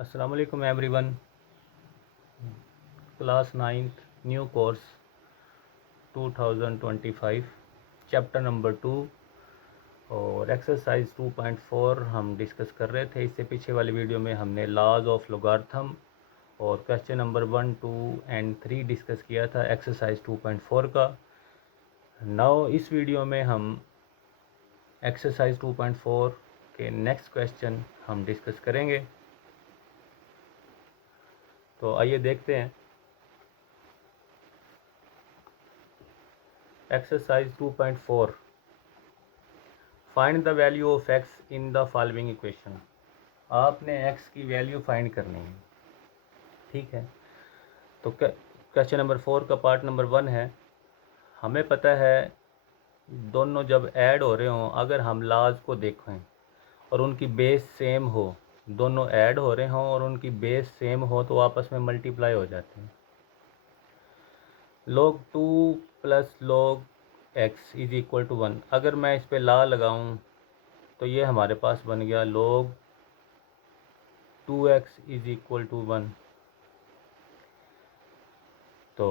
अस्सलाम वालेकुम everyone. Class 9th new course 2025 chapter number 2 और एक्सरसाइज 2.4 हम डिस्कस कर रहे थे। इससे पीछे वाली वीडियो में हमने लॉज ऑफ लोगार्थम और क्वेश्चन नंबर 1, 2 एंड 3 डिस्कस किया था एक्सरसाइज 2.4 का। नाउ इस वीडियो में हम एक्सरसाइज 2.4 के नेक्स्ट क्वेश्चन हम डिस्कस करेंगे। तो आइए देखते हैं। Exercise 2.4, find the value of x in the following equation. आपने एक्स की वैल्यू फाइंड करनी है, ठीक है। तो क्वेश्चन नंबर 4 का पार्ट नंबर 1 है। हमें पता है दोनों जब ऐड हो रहे हों, अगर हम लाज को देखें और उनकी बेस सेम हो, दोनों ऐड हो रहे हों और उनकी बेस सेम हो तो आपस में मल्टीप्लाई हो जाते हैं। log 2 plus log x is equal to 1। अगर मैं इस पे ला लगाऊं तो ये हमारे पास बन गया log 2x is equal to 1। तो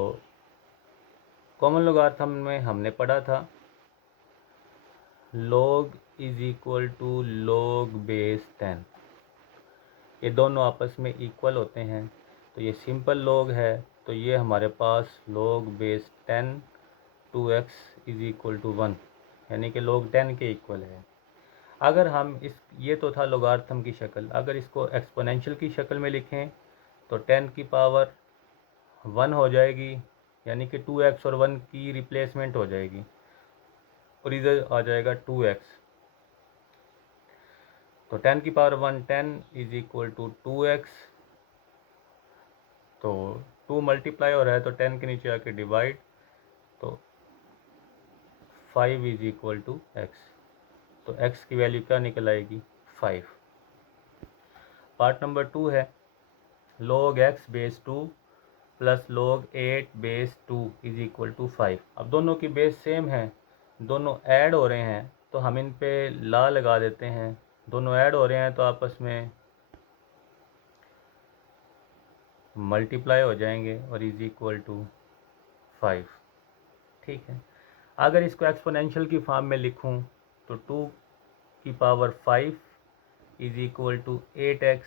कॉमन लोगार्थम में हमने पढ़ा था log is equal to log base 10। ये दोनों आपस में इक्वल होते हैं, तो ये सिंपल log है, तो ये हमारे पास log base 10 2x is equal to 1, यानी कि log 10 के इक्वल है। अगर हम ये तो था लोगार्थम की शक्ल, अगर इसको एक्सपोनेंशियल की शक्ल में लिखें तो 10 की पावर 1 हो जाएगी, यानी कि 2x और 1 की रिप्लेसमेंट हो जाएगी और इधर आ जाएगा 2x। तो 10 की power 1 10 is equal to 2x। तो 2 मल्टीप्लाई हो रहा है तो 10 के नीचे आके डिवाइड, तो 5 इज इक्वल टू x। तो x की वैल्यू क्या निकल आएगी? 5। पार्ट नंबर 2 है log x base 2 plus log 8 base 2 is equal to 5। अब दोनों की बेस सेम है, दोनों ऐड हो रहे हैं, तो हम इन पे ला लगा देते हैं। दोनों ऐड हो रहे हैं तो आपस में मल्टीप्लाई हो जाएंगे और इज इक्वल टू 5, ठीक है। अगर इसको एक्सपोनेंशियल की फॉर्म में लिखूं तो 2 की power 5 is equal to 8x।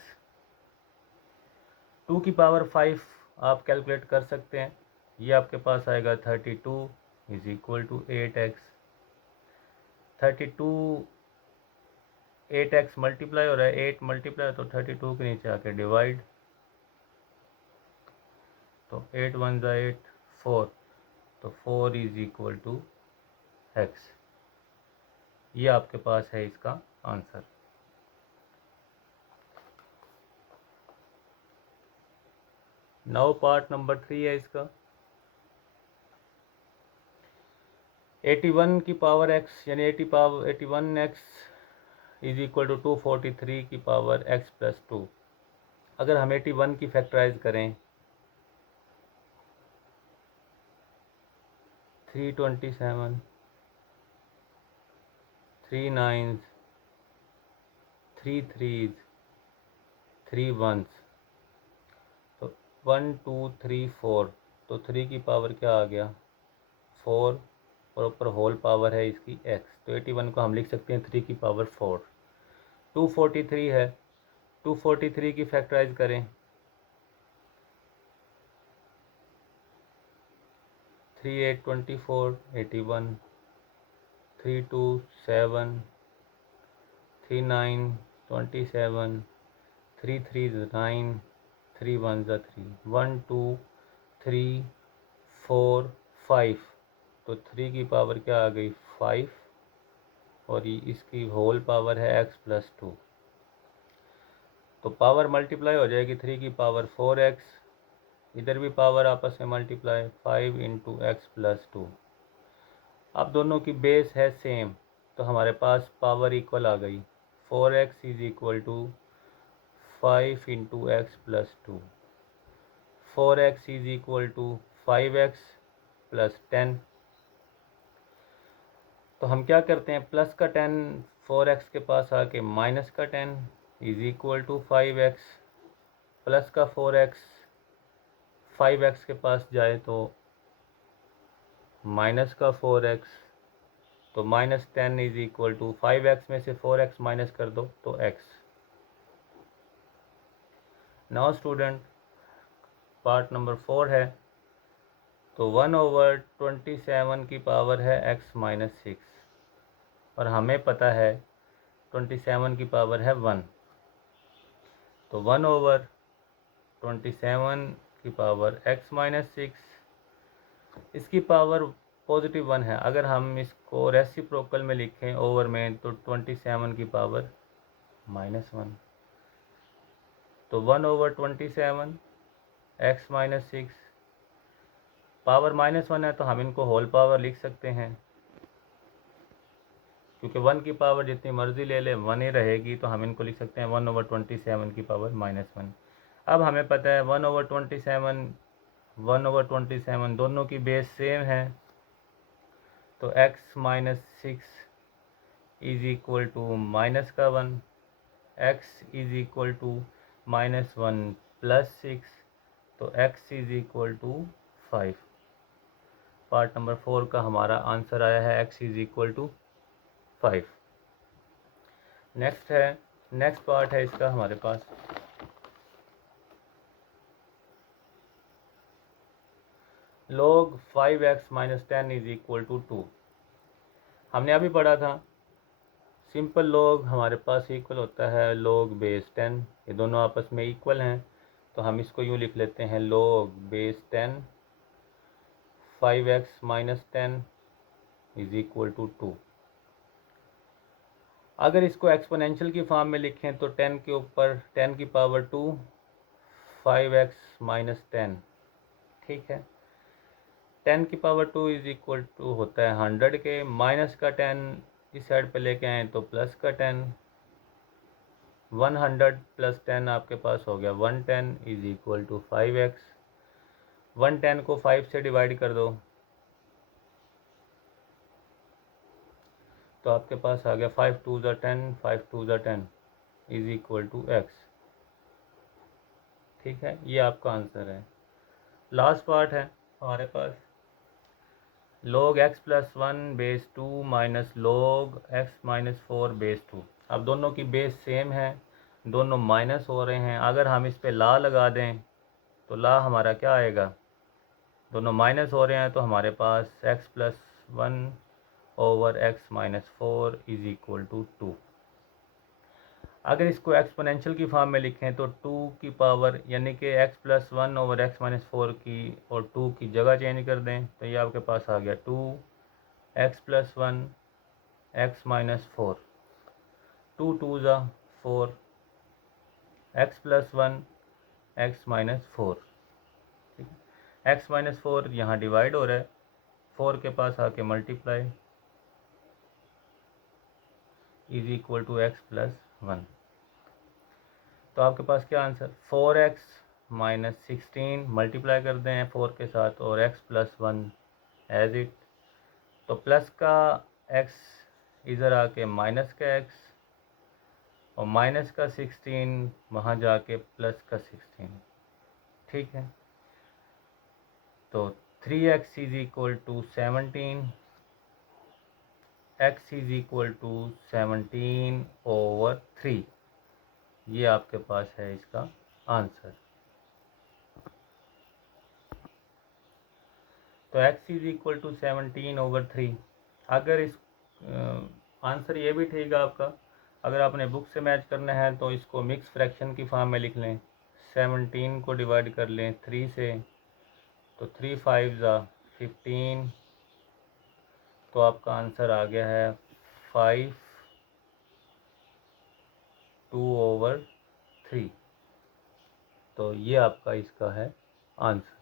2 की पावर 5 आप कैलकुलेट कर सकते हैं, ये आपके पास आएगा 32 is equal to 8x। 32 8x multiply हो रहा है, 8 मल्टीप्लाई तो 32 के नीचे आके डिवाइड, तो 8 1 ज़ा 8 4, तो 4 इज इक्वल टू x। ये आपके पास है इसका आंसर। नाउ पार्ट नंबर 3 है इसका। 81 की पावर x यानी 81x इज इक्वल टू 243 की पावर x प्लस 2। अगर हम 81 की फैक्टराइज करें 327 3 9s 3 3s 3 1s, तो 1 2 3 4, तो 3 की पावर क्या आ गया? 4 और ऊपर होल पावर है इसकी x, तो 81 को हम लिख सकते हैं 3 की पावर 4। 243 है, 243 की फैक्टराइज करें 3 8 24 81, 3 2 7 3 9 27, 3 3 9, 3 1 3, 1 2 3 4 5, तो 3 की पावर क्या आ गई? 5 और इसकी होल पावर है x प्लस 2, तो पावर मल्टीप्लाई हो जाएगी। 3 की पावर 4x, इधर भी पावर आपस में मल्टीप्लाई 5 इंटू एक्स प्लस 2। अब दोनों की बेस है सेम, तो हमारे पास पावर इक्वल आ गई। 4x is equal to 5 into X plus 2। 4x is equal to 5x plus 10। तो हम क्या करते हैं, प्लस का 10 4x के पास आके माइनस का 10 is equal to 5x। Plus का 4x 5x के पास जाए तो माइनस का 4x, तो -10 इज इक्वल टू 5x में से 4x माइनस कर दो तो x। Now student part number 4 है। तो 1/27 की पावर है x माइनस 6 और हमें पता है 27 की पावर है 1। तो 1/27 की पावर x माइनस 6, इसकी पावर पॉजिटिव 1 है। अगर हम इसको रेसिप्रोकल में लिखें ओवर में तो 27 की पावर -1। तो 1/27 x माइनस 6 पावर -1 है तो हम इनको होल पावर लिख सकते हैं, क्योंकि 1 की पावर जितनी मर्जी ले ले 1 ही रहेगी, तो हम इनको लिख सकते हैं 1/27 की पावर -1। अब हमें पता है 1/27 दोनों की बेस सेम है, तो x minus 6 is equal to minus का 1, x is equal to -1 plus 6, तो x is equal to 5। Part number 4 का हमारा आंसर आया है x is equal to 5। Next part है इसका हमारे पास log 5x minus 10 is equal to 2। हमने अभी पढ़ा था सिंपल log हमारे पास इक्वल होता है log बेस 10। ये दोनों आपस में इक्वल हैं, तो हम इसको यूँ लिख लेते हैं log base 10 5x minus 10 is equal to 2। अगर इसको एक्सपोनेंशियल की फॉर्म में लिखें तो 10 के ऊपर 10 की पावर 2 5x माइनस 10, ठीक है। 10 की पावर 2 इज इक्वल टू होता है 100 के, माइनस का 10 इस साइड पे लेके आए तो प्लस का 10, 100 प्लस 10 आपके पास हो गया 110 इज इक्वल टू 5x। 110 को 5 से डिवाइड कर दो तो आपके पास आ गया 5 2 ज़ा 10 5 2 ज़ा 10 इज इक्वल टू x, ठीक है। ये आपका आंसर है। लास्ट पार्ट है हमारे पास log x plus 1 base 2 minus log x minus 4 base 2। अब दोनों की बेस सेम है, दोनों माइनस हो रहे हैं। अगर हम इस पे ला लगा दें तो ला हमारा क्या आएगा, दोनों माइनस हो रहे हैं तो हमारे पास x plus 1 over x minus 4 is equal to 2। अगर इसको एक्सपोनेंशियल की फॉर्म में लिखें तो 2 की पावर यानी कि x plus 1 over x minus 4 की और 2 की जगह चेंज कर दें तो ये आपके पास आ गया 2 x प्लस 1 x माइनस 4, 2 2 ज़ा 4 x प्लस 1 x माइनस 4, ठीक है। x माइनस 4 यहाँ डिवाइड हो रहा है, 4 के पास आके multiply is equal to x plus 1। तो आपके पास क्या आंसर 4x माइनस 16 मल्टीप्लाई कर दें 4 के साथ और x प्लस 1 एज इट, तो प्लस का x इधर आके माइनस का x और माइनस का 16 वहाँ जाके प्लस का 16, ठीक है। तो 3x is equal to 17, x is equal to 17 over 3, ये आपके पास है इसका आंसर। तो x is equal to 17 over 3। अगर इस आंसर ये भी ठीक है आपका, अगर आपने बुक से मैच करना है तो इसको मिक्स फ्रैक्शन की फॉर्म में लिख लें। 17 को डिवाइड कर लें 3 से, तो 3 5 ज़ा 15, तो आपका आंसर आ गया है 5 2 ओवर 3। तो ये आपका इसका है आंसर।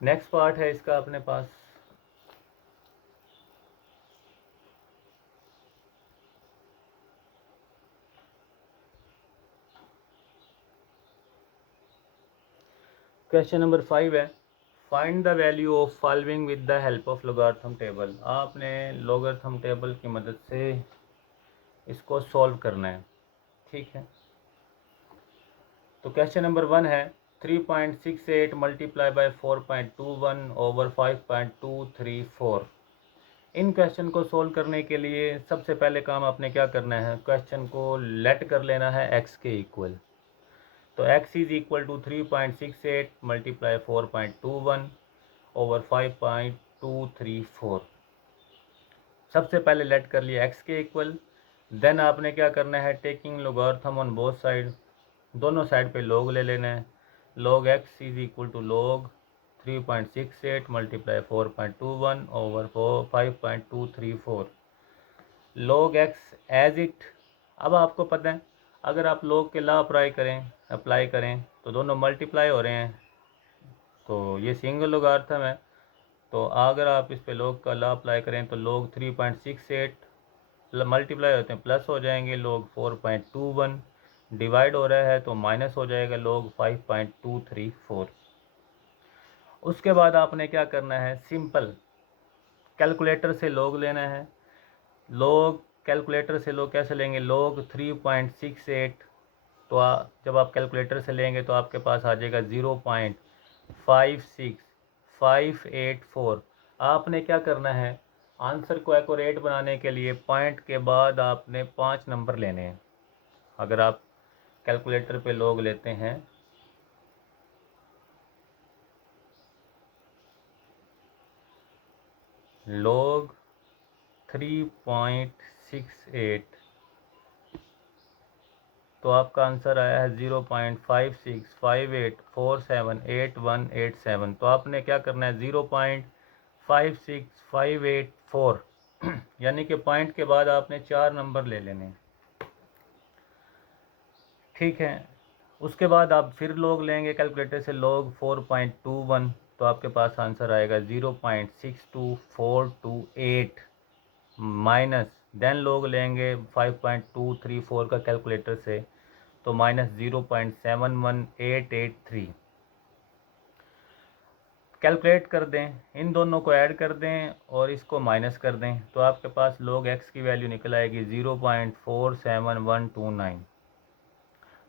नेक्स्ट पार्ट है इसका अपने पास क्वेश्चन नंबर 5 है find the value of following with the help of logarithm table. आपने लॉगरिथम टेबल की मदद से इसको सॉल्व करना है, ठीक है। तो क्वेश्चन नंबर 1 है 3.68 multiply by 4.21 over 5.234। In question को सोल्व करने के लिए सबसे पहले काम आपने क्या करना है, क्वेश्चन को लेट कर लेना है x के इक्वल। तो x is equal to 3.68 multiply 4.21 over 5.234। सबसे पहले लेट कर लिया x के इक्वल। देन आपने क्या करना है, taking logarithm on both side, दोनों साइड पे log ले लेना है। log x is equal to log 3.68 multiply 4.21 over 5.234। log x as it. अब आपको पता है अगर आप log के लॉ अप्लाई करें तो दोनों मल्टीप्लाई हो रहे हैं, तो ये सिंगल लॉगरिथम है। तो अगर आप इस पे log का लॉ अप्लाई करें तो log 3.68 मल्टीप्लाई होते हैं प्लस हो जाएंगे, log 4.21 डिवाइड हो रहा है तो माइनस हो जाएगा log 5.234। उसके बाद आपने क्या करना है, सिंपल कैलकुलेटर से log लेना है। log कैलकुलेटर से log कैसे लेंगे, log 3.68। तो जब आप कैलकुलेटर से लेंगे तो आपके पास आ जाएगा 0.56584। आपने क्या करना है, आंसर को एक्यूरेट बनाने के लिए पॉइंट के बाद आपने 5 नंबर लेने हैं। अगर आप कैलकुलेटर पे log लेते हैं log 3.68 तो आपका आंसर आया है 0.5658478187। तो आपने क्या करना है 0.56584 यानी कि पॉइंट के बाद आपने 4 नंबर ले लेने, ठीक है। उसके बाद आप फिर log लेंगे कैलकुलेटर से log 4.21 तो आपके पास आंसर आएगा 0.62428 माइनस देन log लेंगे 5.234 का कैलकुलेटर से तो माइनस 0.71883। कैलकुलेट कर दें, इन दोनों को ऐड कर दें और इसको माइनस कर दें तो आपके पास log x की वैल्यू निकल आएगी 0.47129।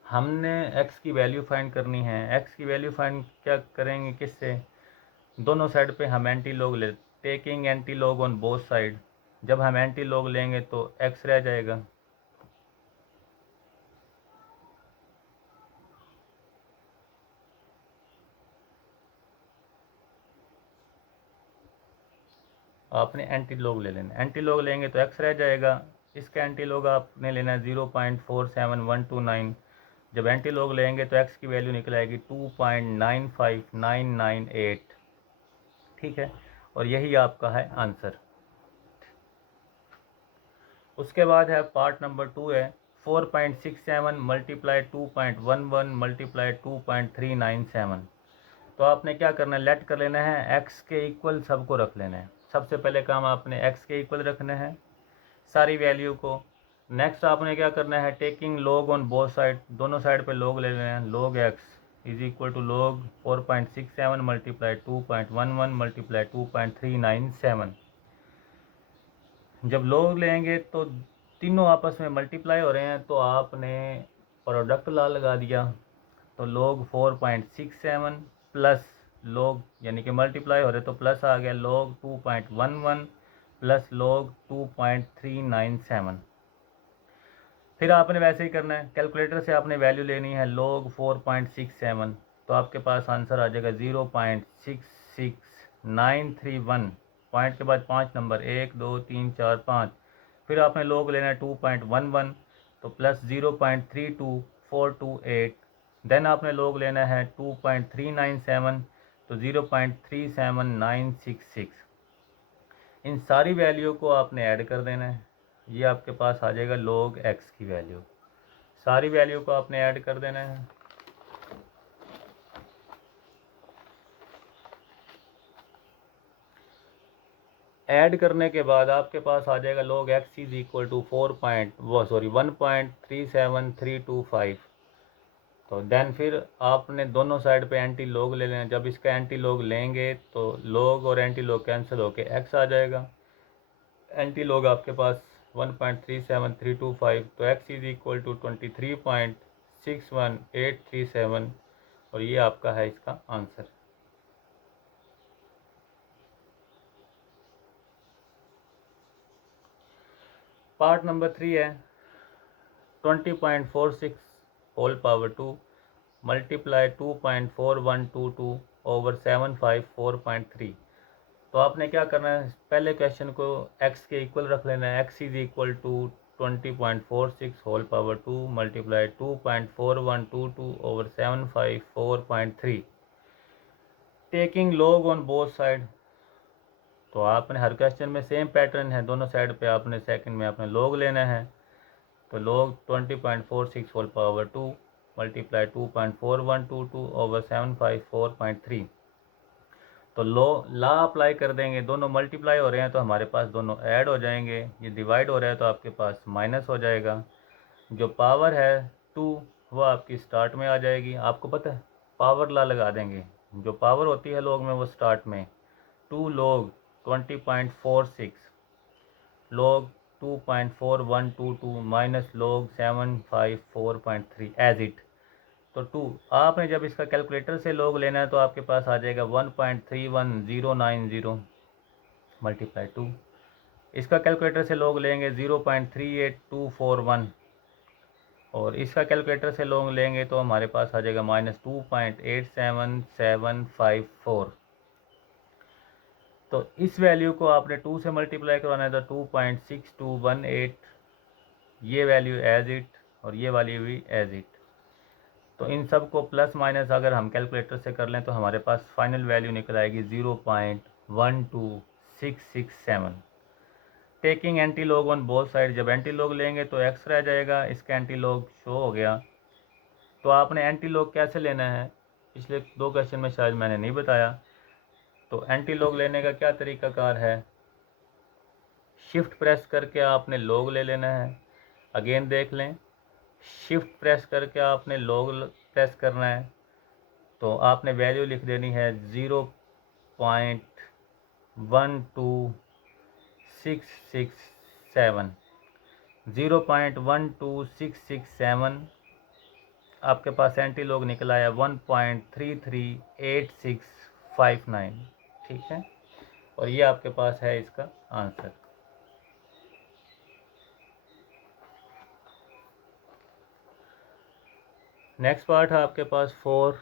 हमने x की वैल्यू फाइंड करनी है। x की वैल्यू फाइंड क्या करेंगे, किससे, दोनों साइड पे हम एंटी log ले, taking anti log on both side. जब हम एंटी log लेंगे तो x रह जाएगा, आपने एंटी log ले लेना। एंटी log लेंगे तो x रह जाएगा, इसका एंटी log आपने लेना है 0.47129। जब एंटी log लेंगे तो x की वैल्यू निकल आएगी 2.95998, ठीक है। और यही आपका है आंसर। उसके बाद है पार्ट नंबर 2 है 4.67 मल्टीप्लाई 2.11 मल्टीप्लाई 2.397। तो आपने क्या करना है, लेट कर लेना है x के इक्वल सबको रख लेना है। सबसे पहले काम आपने x के इक्वल रखना है सारी वैल्यू को। नेक्स्ट आपने क्या करना है, taking log on both side, दोनों साइड पे log ले लेना है। log x is equal to log 4.67 multiply 2.11 multiply 2.397। जब log लेंगे तो तीनों आपस में मल्टीप्लाई हो रहे हैं तो आपने प्रोडक्ट ला लगा दिया। तो log 4.67 प्लस log यानी कि मल्टीप्लाई हो रहे तो प्लस आ गया log 2.11 प्लस log 2.397। फिर आपने वैसे ही करना है, कैलकुलेटर से आपने वैल्यू लेनी है log 4.67 तो आपके पास आंसर आ जाएगा 0.66931। पॉइंट के बाद 5 नंबर 1 2 3 4 5। फिर आपने log लेना है 2.11 तो प्लस 0.32428। देन आपने log लेना है 2.397 तो 0.37966। इन सारी वैल्यू को आपने ऐड कर देना है, ये आपके पास आ जाएगा log x की वैल्यू। सारी वैल्यू को आपने ऐड कर देना है। ऐड करने के बाद आपके पास आ जाएगा log x is equal to 1.37325। तो देन फिर आपने दोनों साइड पे एंटी लॉग ले लेना। जब इसका एंटी लॉग लेंगे तो लॉग और एंटी लॉग कैंसिल होके एक्स आ जाएगा। एंटी लॉग आपके पास 1.37325, तो एक्स इज इक्वल टू 23.61837, और ये आपका है इसका आंसर। पार्ट नंबर 3 है 20.46 होल पावर 2 मल्टीप्लाई 2.4122 ओवर 754.3। तो आपने क्या करना है, पहले क्वेश्चन को x के इक्वल रख लेना है। x is equal to 20.46 whole power 2 multiply 2.4122 over 754.3 taking log on both side. तो आपने हर क्वेश्चन में सेम पैटर्न है, दोनों साइड पे आपने सेकंड में आपने लॉग लेना है। तो log 20.46 whole power 2 multiply 2.4122 over 754.3। तो ला अप्लाई कर देंगे, दोनों मल्टीप्लाई हो रहे हैं तो हमारे पास दोनों ऐड हो जाएंगे। ये डिवाइड हो रहा है तो आपके पास माइनस हो जाएगा। जो पावर है 2 वो आपकी स्टार्ट में आ जाएगी। आपको पता है पावर ला लगा देंगे, जो पावर होती है लॉग में वो स्टार्ट में 2 log 20.46 log 2.4122 minus log 754.3 as it. तो 2 आपने जब इसका कैलकुलेटर से लॉग लेना है तो आपके पास आ जाएगा 1.31090 मल्टीप्लाई 2। इसका कैलकुलेटर से लॉग लेंगे 0.38241, और इसका कैलकुलेटर से लॉग लेंगे तो हमारे पास आ जाएगा -2.87754। तो इस वैल्यू को आपने 2 से मल्टीप्लाई करवाना है तो 2.6218, ये वैल्यू एज इट और ये वैल्यू भी एज इट। तो इन सब को प्लस माइनस अगर हम कैलकुलेटर से कर लें तो हमारे पास फाइनल वैल्यू निकल आएगी 0.12667। Taking anti log on both side, जब एंटी लॉग लेंगे तो एक्स रह जाएगा, इसका एंटी लॉग शो हो गया। तो आपने एंटी लॉग कैसे लेना है पिछले 2 क्वेश्चन में शायद मैंने नहीं बताया। तो एंटी लॉग लेने का क्या तरीकाकार है, शिफ्ट प्रेस करके आपने लॉग ले लेना है। अगेन देख लें, शिफ्ट प्रेस करके आपने लॉग प्रेस करना है। तो आपने वैल्यू लिख देनी है 0.12667, 0.12667 आपके पास एंटी लॉग निकला है 1.338659। ठीक है, और ये आपके पास है इसका आंसर। नेक्स्ट पार्ट है आपके पास 4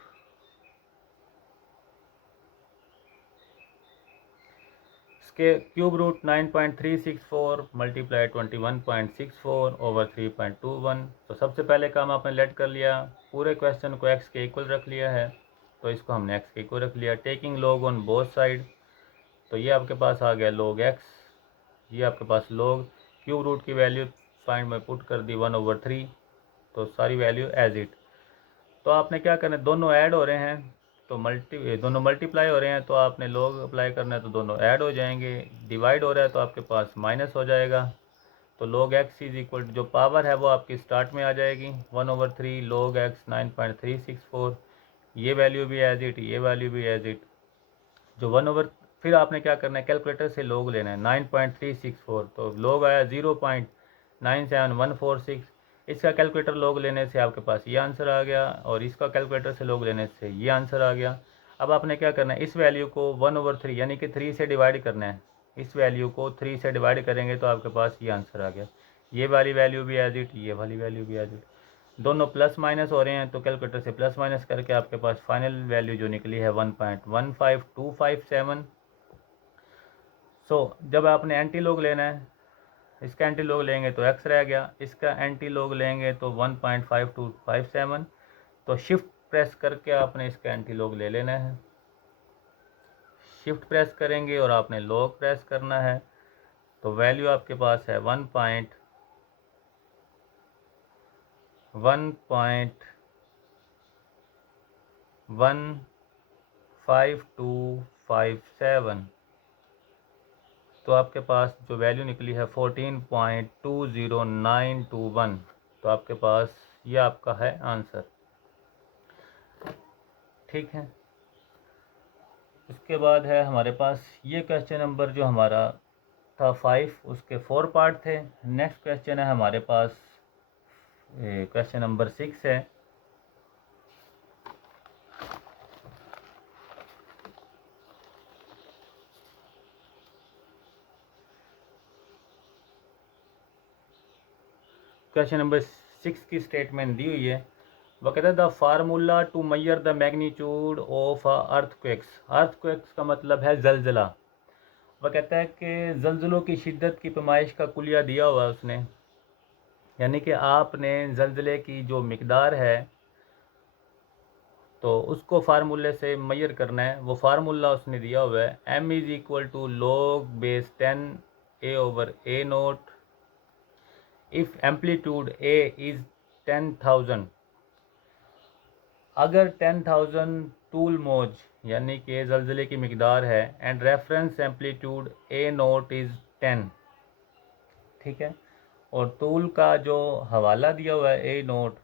इसके क्यूब रूट 9.364 मल्टीप्लाई 21.64 ओवर 3.21। तो सबसे पहले काम आपने लेट कर लिया, पूरे क्वेश्चन को x के इक्वल रख लिया है, तो इसको हमने x के इक्वल रख लिया। Taking log on both side, तो ये आपके पास आ गया log x, ये आपके पास log क्यूब रूट की वैल्यू फाइंड में पुट कर दी 1/3, तो सारी वैल्यू एज इट। तो आपने क्या करना है, दोनों ऐड हो रहे हैं तो दोनों मल्टीप्लाई हो रहे हैं तो आपने लॉग अप्लाई करना है तो दोनों ऐड हो जाएंगे। डिवाइड हो रहा है तो आपके पास माइनस हो जाएगा। तो log x इज इक्वल जो पावर है वो आपकी स्टार्ट में आ जाएगी 1/3 log x 9.364, ये वैल्यू भी एज इट, ये वैल्यू भी एज इट। जो 1/, फिर आपने क्या करना है, कैलकुलेटर से log लेना है 9.364, तो log आया 0.97146। इसका कैलकुलेटर log लेने से आपके पास ये आंसर आ गया, और इसका कैलकुलेटर से log लेने से ये आंसर आ गया। अब आपने क्या करना है, इस वैल्यू को 1/3 यानी कि 3 से डिवाइड करना है। इस वैल्यू को 3 से डिवाइड करेंगे तो आपके पास ये आंसर आ गया। ये वाली वैल्यू भी एज इट, ये वाली वैल्यू भी एज इट। दोनों प्लस माइनस हो रहे हैं तो कैलकुलेटर से प्लस माइनस करके आपके पास फाइनल वैल्यू जो निकली है 1.15257। जब आपने एंटी लॉग लेना है, इसका एंटी लॉग लेंगे तो x रह गया, इसका एंटी लॉग लेंगे तो 1.5257। तो शिफ्ट प्रेस करके आपने इसका एंटी लॉग ले लेना है। शिफ्ट प्रेस करेंगे और आपने लॉग प्रेस करना है, तो वैल्यू आपके पास है 1.15257। तो आपके पास जो वैल्यू निकली है 14.20921। तो आपके पास ये आपका है आंसर। ठीक है। उसके बाद है हमारे पास ये क्वेश्चन नंबर जो हमारा था 5, उसके 4 पार्ट थे। नेक्स्ट क्वेश्चन है हमारे पास क्वेश्चन नंबर 6 है। क्वेश्चन नंबर 6 की स्टेटमेंट दी हुई है। वह कहता है the formula to measure the magnitude of earthquakes. Earthquakes का मतलब है जलजला। वह कहता है कि जलजलों की शिद्दत की पैमाइश का कुलिया दिया हुआ है उसने, यानी कि आपने जलजले की जो मिकदार है तो उसको फार्मूले से मेजर करना है। वो फार्मूला उसने दिया हुआ है, m is equal to log base 10 a over a naught if amplitude a is 10,000। अगर 10,000 टूल मौज यानी कि जलजले की मिकदार है and reference amplitude a note is 10, ठीक है, और टूल का जो हवाला दिया हुआ है a नोट,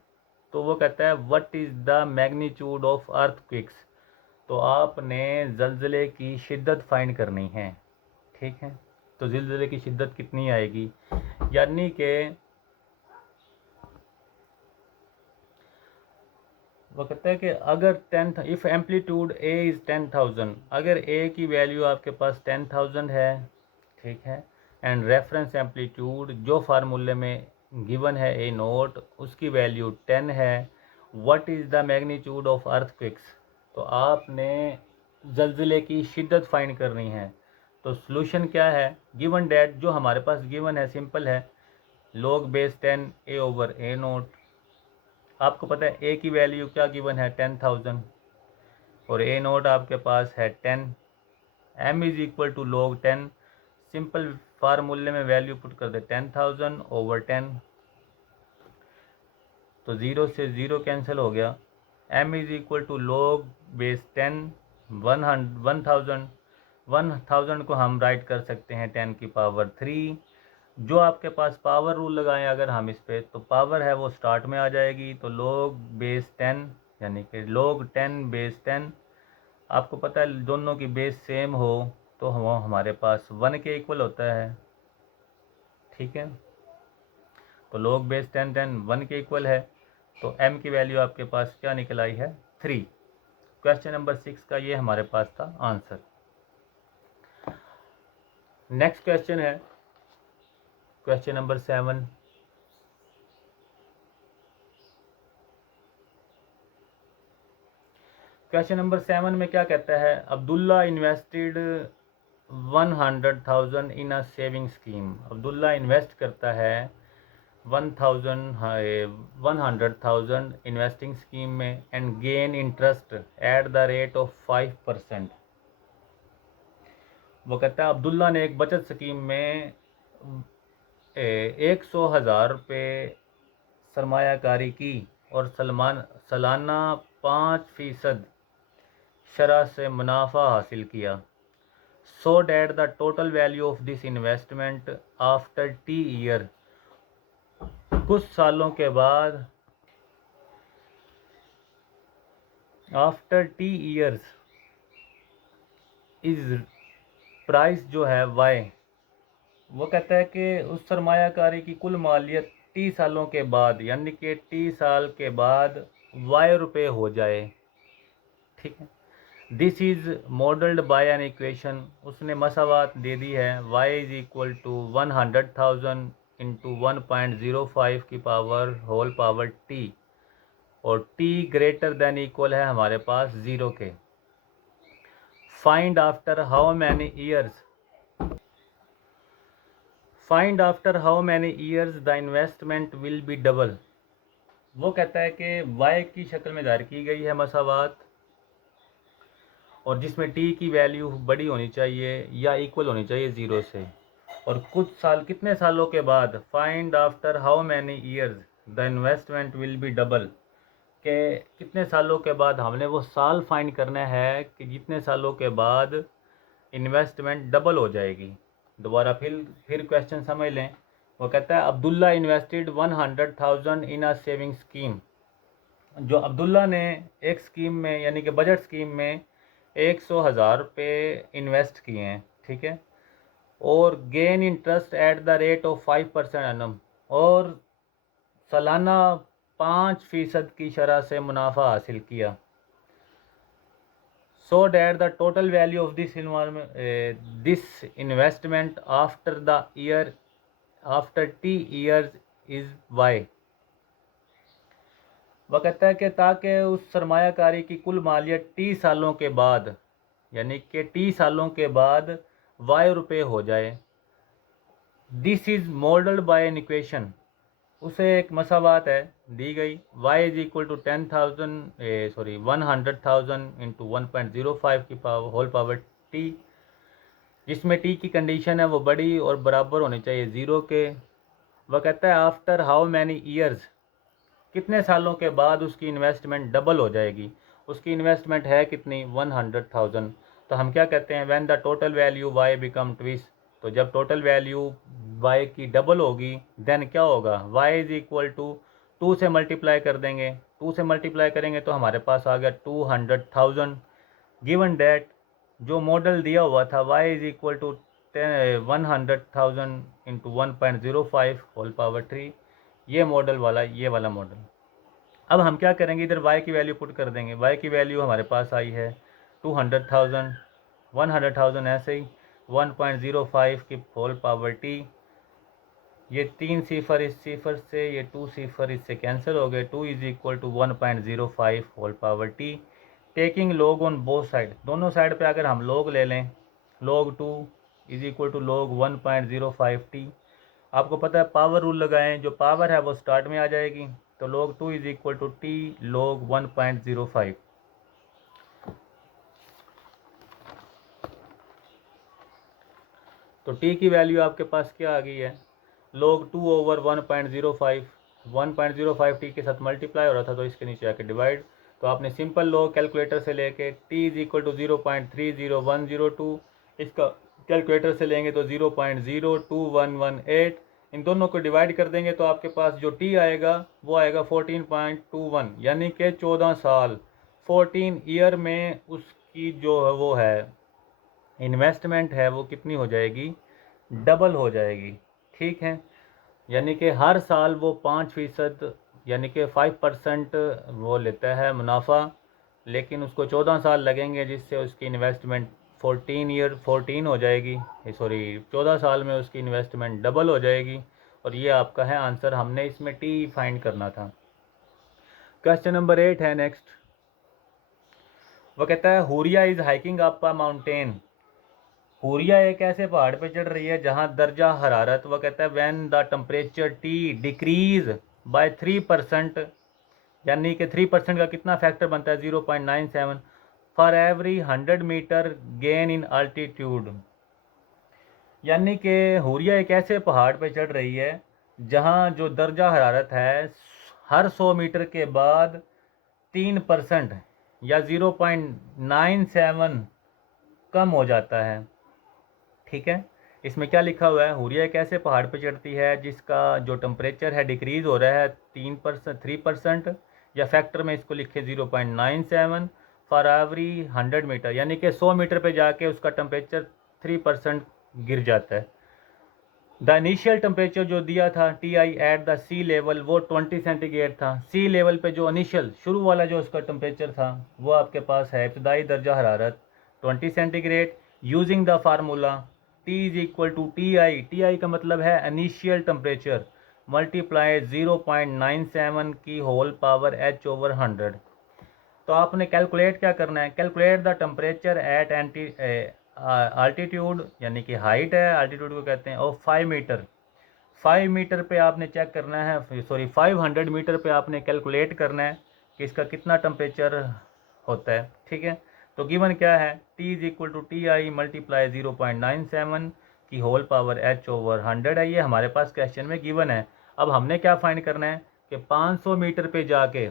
तो वो कहता है what is the magnitude of earthquakes. तो आपने जलजले की शिद्दत फाइंड करनी है, ठीक है। तो जलजले की शिद्दत कितनी आएगी, यानी कि वो कहता है कि अगर 10 इफ़ एम्पलीट्यूड ए इज़ 10,000, अगर ए की वैल्यू आपके पास 10,000 है, ठीक है, एंड रेफरेंस एम्पलीट्यूड जो फार्मूले में गिवन है ए नोट उसकी वैल्यू 10 है, what is the magnitude of earthquakes. तो आपने जलजिले की शिद्दत फाइंड करनी है। तो सॉल्यूशन क्या है, गिवन डेट जो हमारे पास गिवन है सिंपल है, log बेस 10 ए ओवर ए नोट। आपको पता है ए की वैल्यू क्या गिवन है 10,000 और ए नोट आपके पास है 10। m is equal to log 10, simple फार्मूले में वैल्यू पुट कर दे 10,000 ओवर 10, तो 0 से 0 कैंसिल हो गया। m is equal to log base 10 1000 को हम राइट कर सकते हैं 10 की पावर 3। जो आपके पास पावर रूल लगाएं अगर हम इस पे, तो पावर है वो स्टार्ट में आ जाएगी, तो log बेस 10 यानी कि log 10 बेस 10। आपको पता है दोनों की बेस सेम हो तो वो हमारे पास 1 के इक्वल होता है, ठीक है। तो log बेस 10 1 के इक्वल है, तो m की वैल्यू आपके पास क्या निकल आई है 3। क्वेश्चन नंबर 6 का ये हमारे पास था आंसर। नेक्स्ट क्वेश्चन है क्वेश्चन नंबर 7। क्वेश्चन नंबर 7 में क्या कहता है, Abdullah invested 100,000 in a saving scheme. Abdullah invest करता है 100,000 इन्वेस्टिंग स्कीम में and gain interest at the rate of 5%। वो कहता है अब्दुल्ला ने एक बचत स्कीम में 100,000 रुपये सरमायाकारी की और सालाना 5% शरह से मुनाफा हासिल किया। So that the total value of this investment after T year, कुछ सालों के बाद, after T years is price जो है Y। वो कहता है कि उस सरमायाकारी की कुल मालियत 30 सालों के बाद यानी कि 30 साल के बाद Y रुपये हो जाए, ठीक है। This is modelled by an equation, उसने मसावात दे दी है, y is equal to 100,000 into 1.05 की पावर होल पावर t, और t ग्रेटर देन इक्वल है हमारे पास 0 के। Find after how many years, find after how many years the investment will be double. वो कहता है कि y की शक्ल में जाहिर की गई है मसावात, और जिसमें t की वैल्यू बड़ी होनी चाहिए या इक्वल होनी चाहिए 0 से, और कुछ साल कितने सालों के बाद, find after how many years the investment will be double, के कितने सालों के बाद हमने वो साल फाइंड करना है कि जितने सालों के बाद इन्वेस्टमेंट डबल हो जाएगी। दोबारा फिर क्वेश्चन समझ लें। वो कहता है Abdullah invested 100,000 in a saving scheme. जो अब्दुल्ला ने एक स्कीम में यानी कि बजट स्कीम में 100,000 रुपये इन्वेस्ट किए हैं, ठीक है, और gain interest at the rate of 5% annum, और सालाना 5% की शरह से मुनाफा हासिल किया। So that the total value of this investment after the year after T years is why. वह कहता है कि ताकि उस सरमायाकारी की कुल मालियत 30 सालों के बाद यानी कि 30 सालों के बाद वाई रुपये हो जाए। This is modelled by an equation, उसे एक मसावात है दी गई, y is equal to 100,000 into 1.05 की पावर होल पावर t, जिसमें t की कंडीशन है वो बड़ी और बराबर होनी चाहिए 0 के। वह कहता है आफ्टर हाउ मैनी ईयर्स, कितने सालों के बाद उसकी इन्वेस्टमेंट डबल हो जाएगी। उसकी इन्वेस्टमेंट है कितनी, 100,000। तो हम क्या कहते हैं, when the total value y become twice, तो जब टोटल वैल्यू y की डबल होगी देन क्या होगा, y इज इक्वल टू 2 से मल्टीप्लाई कर देंगे, 2 से मल्टीप्लाई करेंगे तो हमारे पास आ गया 200,000। गिवन डैट जो मॉडल दिया हुआ था y is equal to 100,000 into 1.05 whole power 3, ये मॉडल वाला ये वाला मॉडल। अब हम क्या करेंगे, इधर y की वैल्यू पुट कर देंगे। y की वैल्यू हमारे पास आई है 200,000, 100,000 ऐसे ही 1.05 की होल पावर t, ये 3 सिफर इस सिफर से, ये 2 सिफर इससे कैंसिल हो गए, 2 is equal to 1.05 whole power t। Taking log on both side, दोनों साइड पे अगर हम लॉग ले लें, log 2 is equal to log 1.05 t। आपको पता है पावर रूल लगाएं, जो पावर है वो स्टार्ट में आ जाएगी, तो log 2 is equal to t log 1.05। तो t की वैल्यू आपके पास क्या आ गई है, log 2 ओवर 1.05, 1.05 t के साथ मल्टीप्लाई हो रहा था तो इसके नीचे आके डिवाइड। तो आपने सिंपल लॉग कैलकुलेटर से लेके t इज इक्वल टू 0.30102, इसका कैलकुलेटर से लेंगे तो 0.02118, इन दोनों को डिवाइड कर देंगे तो आपके पास जो t आएगा वो आएगा 14.21, यानी कि 14 साल, 14 ईयर में उसकी जो वो है इन्वेस्टमेंट है वो कितनी हो जाएगी, डबल हो जाएगी, ठीक है। यानी कि हर साल वो 5% यानी कि 5% वो लेता है मुनाफा, लेकिन उसको 14 साल लगेंगे जिससे उसकी इन्वेस्टमेंट 14 हो जाएगी, सॉरी 14 साल में उसकी इन्वेस्टमेंट डबल हो जाएगी। और ये आपका है आंसर, हमने इसमें टी फाइंड करना था। क्वेश्चन नंबर 8 है नेक्स्ट। वो कहता है Huriya is hiking up a mountain, Huriya एक ऐसे पहाड़ पे चढ़ रही है जहां दर्जा हरारत, वह कहता है when the temperature T decrease by 3%, यानी कि 3% का कितना फैक्टर बनता है, 0.97 for every 100 metre gain in altitude. यानी कि हुरिया एक ऐसे पहाड़ पे चढ़ रही है जहां जो दर्जा हरारत है हर 100 मीटर के बाद 3% या 0.97 कम हो जाता है, ठीक है। इसमें क्या लिखा हुआ है, हुरिया एक ऐसे पहाड़ पर चढ़ती है जिसका जो टेम्परेचर है डिक्रीज़ हो रहा है 3%, या फैक्टर में इसको लिखे 0.97 फॉर एवरी 100 मीटर, यानी कि 100 मीटर पे जाके उसका टेम्परेचर 3% गिर जाता है। द इनिशियल टेम्परेचर जो दिया था T I at the sea level वो 20 सेंटीग्रेड था। सी लेवल पे जो इनिशियल शुरू वाला जो उसका टेम्परेचर था वो आपके पास है इब्तदाई दर्जा हरारत 20 centigrade. Using the formula T is equal to T I का मतलब है इनिशियल टेम्परेचर मल्टीप्लाई 0.97 की होल पावर h ओवर 100। तो आपने कैलकुलेट क्या करना है, calculate the temperature at altitude, यानी कि हाइट है अल्टीट्यूड को कहते हैं, और 5 मीटर, 5 मीटर पे आपने चेक करना है, सॉरी 500 मीटर पे आपने कैलकुलेट करना है कि इसका कितना टेम्परेचर होता है, ठीक है। तो गिवन क्या है, T is equal to T I multiply 0.97 की होल पावर h ओवर 100 है, ये हमारे पास क्वेश्चन में गिवन है। अब हमने क्या फाइंड करना है कि 500 मीटर पे जाके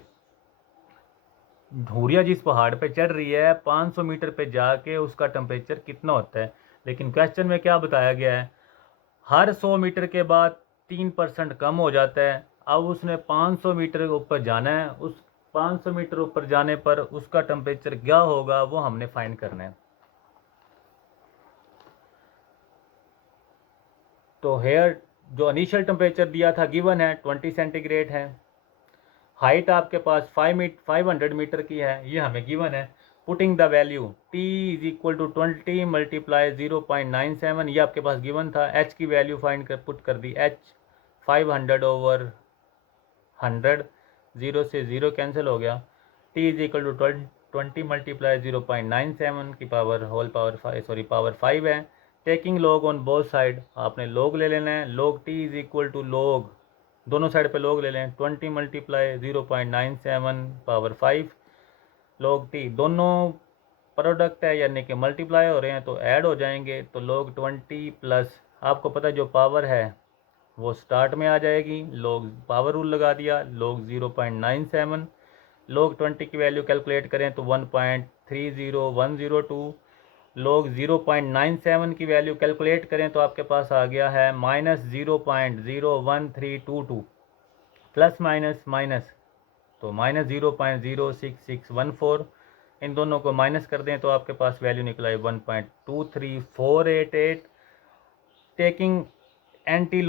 हुरिया जिस पहाड़ पे चढ़ रही है 500 मीटर पे जाके उसका टेम्परेचर कितना होता है। लेकिन क्वेश्चन में क्या बताया गया है, हर 100 मीटर के बाद 3% कम हो जाता है। अब उसने 500 मीटर के ऊपर जाना है, उस 500 मीटर ऊपर जाने पर उसका टेम्परेचर क्या होगा वो हमने फाइंड करना है। तो हेयर जो इनिशियल टेम्परेचर दिया था गिवन है 20 सेंटीग्रेड है, हाइट आपके पास 500 मीटर की है, ये हमें गिवन है। Putting the value t is equal to 20 multiply 0.97, ये आपके पास गिवन था। h की वैल्यू फाइंड कर पुट कर दी, h 500/100, 0 से 0 कैंसिल हो गया। t is equal to 20 multiply 0.97 की पावर 5 है। Taking log on both side, आपने लॉग ले लेना है। Log t is equal to log, दोनों साइड पे लॉग ले लें, 20 मल्टीप्लाई 0.97 पावर 5 लॉग t, दोनों प्रोडक्ट है यानी कि मल्टीप्लाई हो रहे हैं तो ऐड हो जाएंगे। तो लॉग 20 प्लस आपको पता है जो पावर है वो स्टार्ट में आ जाएगी, लॉग पावर रूल लगा दिया, लॉग 0.97, लॉग 20 की वैल्यू कैलकुलेट करें तो 1.30102, लॉग 0.97 की वैल्यू कैलकुलेट करें तो आपके पास आ गया है -0.01322, प्लस माइनस माइनस तो -0.06614, इन दोनों को माइनस कर दें तो आपके पास वैल्यू निकला है 1.23488। टेकिंग एंटी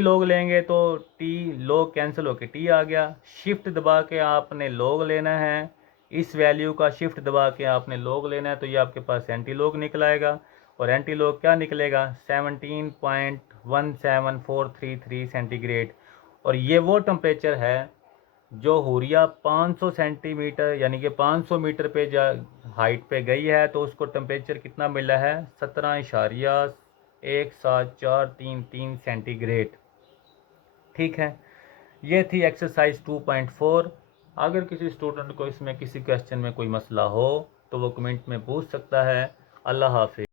लॉग लेंगे तो टी लॉग कैंसिल होकर टी आ गया। शिफ्ट दबा के आपने लॉग लेना है, इस वैल्यू का शिफ्ट दबा के आपने लॉग लेना है, तो ये आपके पास एंटी लॉग निकल आएगा। और एंटी लॉग क्या निकलेगा 17.17433 सेंटीग्रेड। और ये वो टेम्परेचर है जो हुरिया 500 सेंटीमीटर यानी कि 500 मीटर पे हाइट पे गई है, तो उसको टेम्परेचर कितना मिला है 17.17433 सेंटीग्रेड। ठीक है, ये थी एक्सरसाइज 2.4। अगर किसी स्टूडेंट को इसमें किसी क्वेश्चन में कोई मसला हो तो वो कमेंट में पूछ सकता है। अल्लाह हाफिज़।